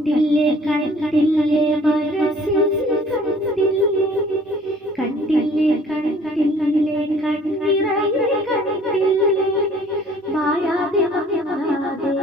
കണ്ടില്ലേ കണ്ടില്ലേ മനസ്സിൽ കണ്ടില്ലേ കണ്ടില്ലേ കണ്ടില്ലേ കണ്ണിറയെ കണ്ടില്ലേ മായാതെ മായാതെ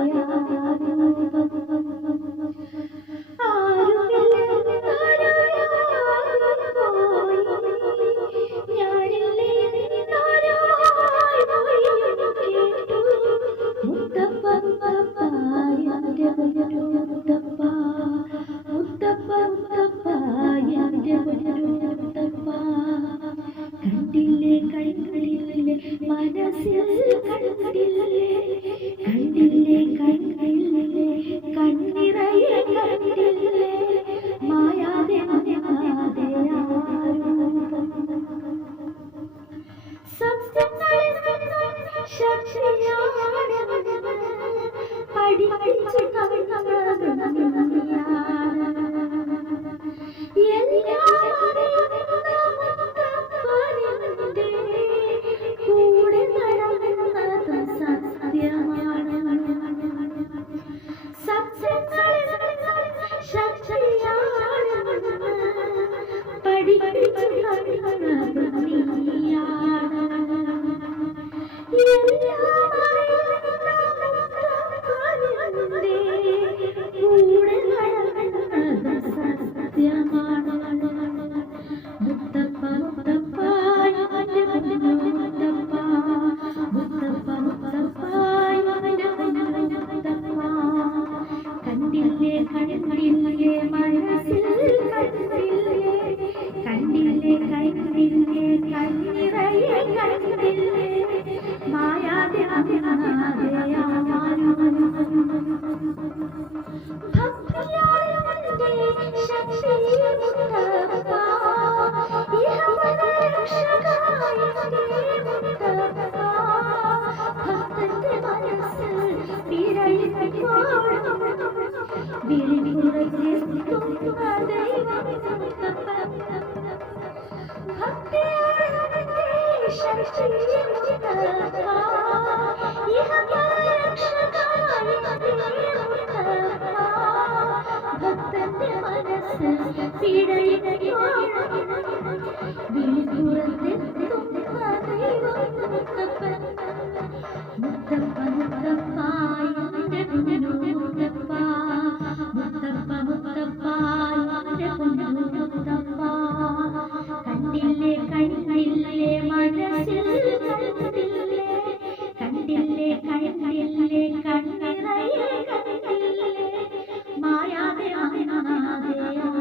കണ്ടില്ലേ കണ്ടില്ലേ മനസ്സിൽ കണ്ടില്ലേ കണ്ടില്ലേ കണ്ടില്ലേ കണ്ണിറയെ കണ്ടില്ലേ മായാതെ മായാതെ പഠിച്ചു കൂടെ നടന്നത് സത്യമാണ് പഠിച്ചു നടന്നത് നീയാണ് കൂടെ നടന്നത് സത്യമാണ് മുത്തപ്പ മുത്തപ്പ മുത്തപ്പ മുത്തപ്പ മുത്തപ്പ മുത്തപ്പ കണ്ടില്ലേ കണ്ടില്ലേ മനസ്സിൽ കണ്ടില്ലേ കണ്ടില്ലേ കണ്ടില്ലേ കണ്ണിറയെ കണ്ടില്ലേ മായാതെ ഭക്തന്റെ മനസ്സ് മുത്തപ്പ മുത്തപ്പ മുത്തപ്പ മുത്തപ്പ മുത്തപ്പ മുത്തപ്പ കണ്ടില്ലേ കണ്ടില്ലേ മനസ്സിൽ കണ്ടില്ലേ കണ്ടില്ലേ കണ്ടില്ലേ കണ്ണിറയെ കണ്ടില്ലേ മായാതെ മായാതെ